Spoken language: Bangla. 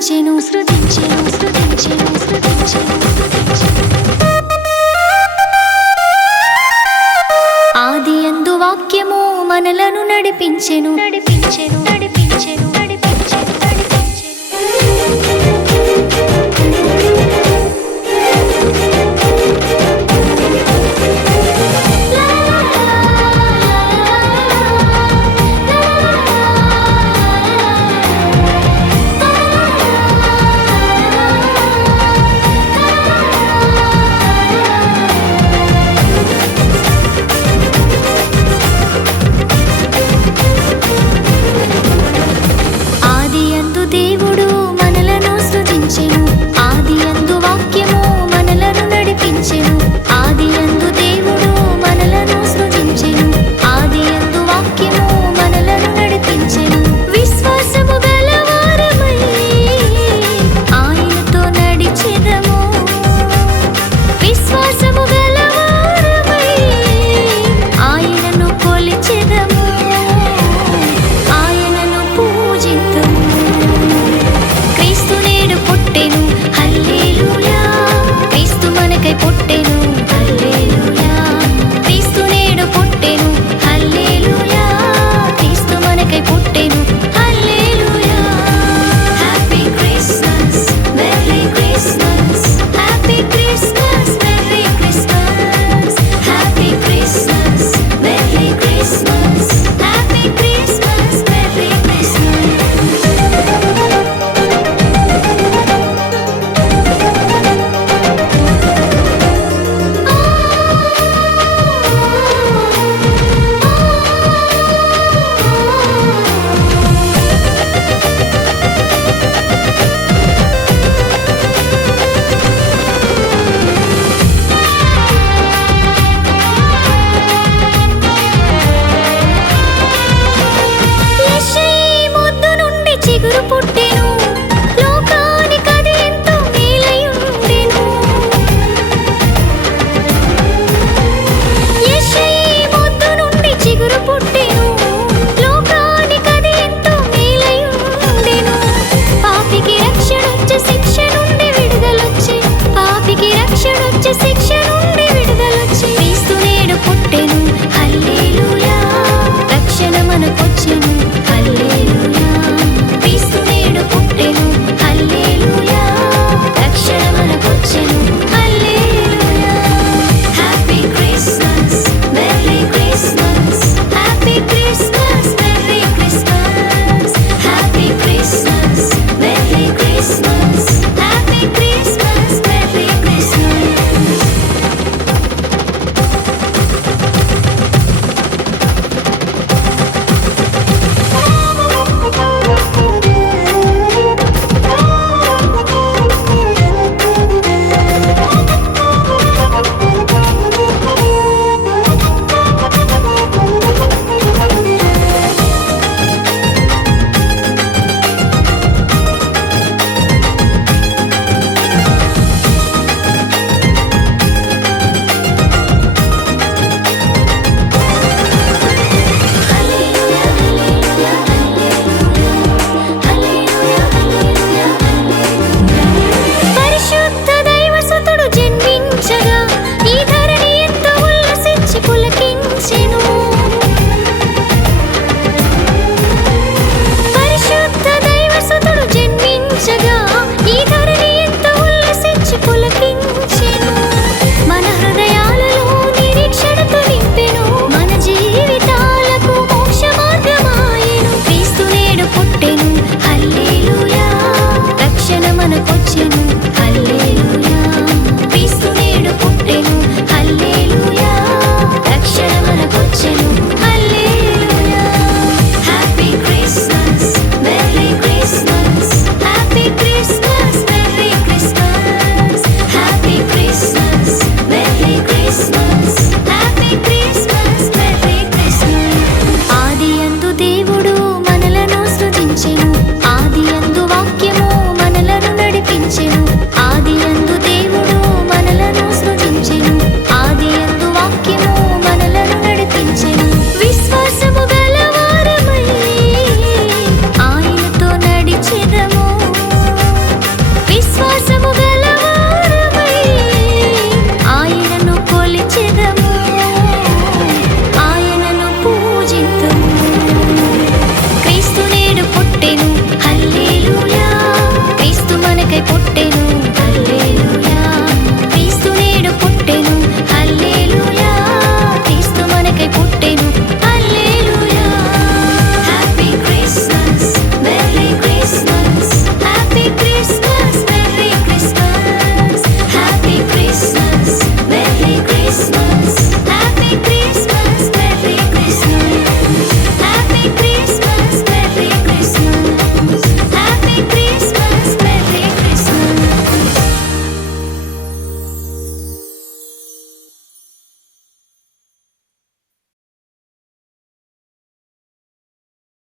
যেন